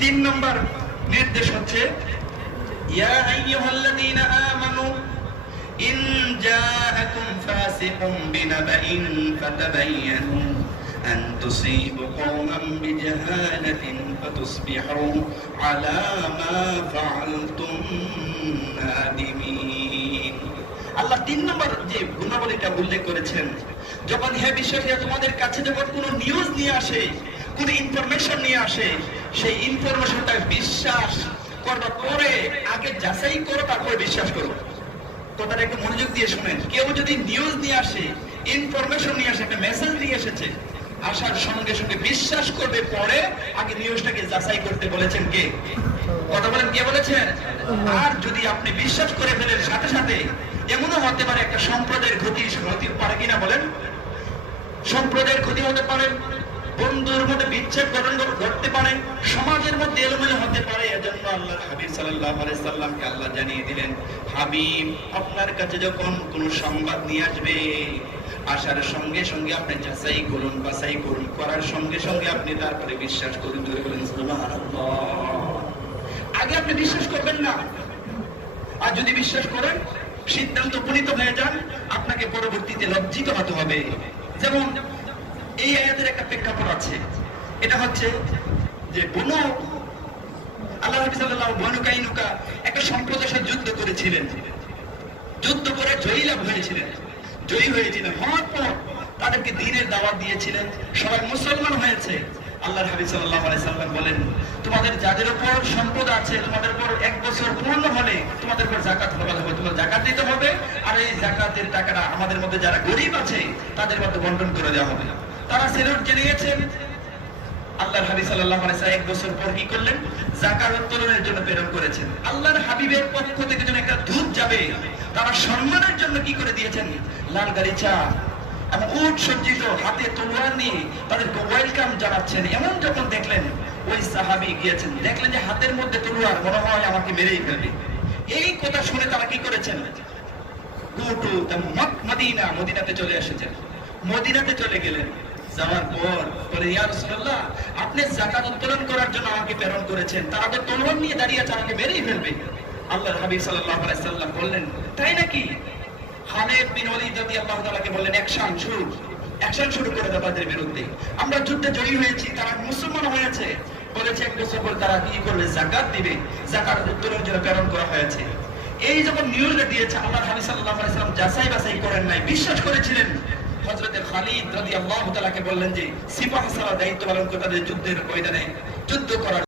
তিন নম্বর নির্দেশ হচ্ছে ইয়া আইয়ুহাল্লাযীনা আমানু ইন জাআকুম ফাসিকুম বিনাবাইন ফাতাবায়ানু আন তুসীবু কওমান বিজাহালাতিন ফাতুসবিহু আলা মা ফাআলতুম নাদিমিন। আল্লাহ তিন নম্বর যে গুণাবলীটা উল্লেখ করেছেন, যখন হে বিশ্বাসীরা তোমাদের কাছে যখন কোনো নিউজ নিয়ে আসে, কোনো ইনফরমেশন নিয়ে আসে, সেই ইনফরমেশনটা বিশ্বাস করবার পরে আগে যাচাই করো, তারপরে বিশ্বাস করো। কথাটা একটু মনোযোগ দিয়ে শুনেন। কেউ যদি নিউজ নিয়ে আসে, ইনফরমেশন নিয়ে আসে, একটা মেসেজ নিয়ে এসেছে, আসার সঙ্গে সঙ্গে বিশ্বাস করবে, পরে আগে নিউজটাকে যাচাই করতে বলেছেন কে? কথা বলেন, কে বলেছেন? আর যদি আপনি বিশ্বাস করে ফেলেন সাথে সাথে, এমনও হতে পারে একটা সম্প্রদায়ের ক্ষতি হতে পারে কিনা বলেন? সম্প্রদায়ের ক্ষতি হতে পারে, বন্ধুর মধ্যে বিচ্ছেদ ঘটতে পারে, সমাজের মধ্যে এলোমেলো হতে পারে। এজন্য আল্লাহর হাবিব সাল্লাল্লাহু আলাইহি সাল্লামকে আল্লাহ জানিয়ে দিলেন, হাবিব আপনার কাছে যখন কোন সংবাদ নিয়ে আসবে, আসার সঙ্গে সঙ্গে আপনি যাচাই করুন, বাছাই করুন, করার সঙ্গে সঙ্গে আপনি তারপরে বিশ্বাস করুন। জোরে বলেন সুবহানাল্লাহ। আগে আপনি বিশ্বাস করবেন না, আর যদি বিশ্বাস করেন, সিদ্ধান্ত উপনীত হয়ে যান, আপনাকে পরবর্তীতে লজ্জিত হতে হবে। যেমন এই আয়াতের একটা প্রেক্ষাপট আছে, এটা হচ্ছে যে বনু আল্লাহ নবী সাল্লাল্লাহু বনু কাইনুকা একটা সম্প্রদায়ের সাথে যুদ্ধ করেছিলেন, যুদ্ধ করে জয়ী লাভ হয়েছিলেন, জয়ী হয়েছিলেন, হওয়ার পর তাদেরকে দ্বীনের দাওয়াত দিয়েছিলেন, সবাই মুসলমান হয়েছে। আল্লাহর হাবিব সাল্লাল্লাহু আলাইহি সাল্লাম বলেন, তোমাদের যাদের উপর সম্পদ আছে, তোমাদের উপর 1 বছর পূর্ণ হলে তোমাদের উপর যাকাত হবে, তোমার যাকাত দিতে হবে, আর এই যাকাতের টাকাটা আমাদের মধ্যে যারা গরিব আছে তাদের মধ্যে বন্টন করে দেওয়া হবে। তারা সেলুট জানিয়েছেন। আল্লাহর হাবিব সাল্লাল্লাহু আলাইহি ওয়াসাল্লাম 1 বছর পর কি করলেন? যাকাত উত্তোলনের জন্য প্রেরণ করেছেন। আল্লাহর হাবিবের পক্ষ থেকে যখন একটা দূত যাবে, তারা সম্মানের জন্য কি করে দিয়েছেন? লাল গালিচা এবং উট সজ্জিত, হাতে তলোয়ার নিয়ে তাদেরকে ওয়েলকাম জানাচ্ছেন। এমন যখন দেখলেন, ওই সাহাবী গিয়েছেন, দেখলেন যে হাতের মধ্যে তলোয়ার, মনে হয় আমাকে মেরেই ফেলবে। এই কথা শুনে তারা কি করেছেন? মদিনাতে চলে এসেছেন। মদিনাতে চলে গেলেন, যাওয়ার পর বলে, ইয়া রাসূলুল্লাহ, আপনি যাকাত উত্তোলন করার জন্য আমাকে প্রেরণ করেছেন, তারা তো তলোয়ার নিয়ে দাঁড়িয়ে আছে, আমাকে মেরেই ফেলবে। আল্লাহর হাবিব সাল্লাল্লাহু আলাইহি সাল্লাম বললেন, তাই নাকি? খালিদ বিন ওয়ালিদ রাদিয়াল্লাহু তাআলাকে বললেন, অ্যাকশন শুরু করে দাও তাদের বিরুদ্ধে। আমরা যুদ্ধে জয়ী হয়েছি, তারা মুসলমান হয়েছে, বলেছে 1 বছর পর তারা কি করবে? যাকাত দিবে। যাকাত উত্তোলনের জন্য প্রেরণ করা হয়েছে। এই যখন নিউজটা দিয়েছে, আল্লাহর হাবিব সাল্লাল্লাহু আলাইহি সাল্লাম যাচাই বাছাই করেন নাই, বিশ্বাস করেছিলেন। হযরত খালিদ রাদিয়াল্লাহু তাআলাকে বললেন যে সিপাহ সারা দায়িত্ব পালন করে তাদের যুদ্ধের ময়দানে যুদ্ধ করার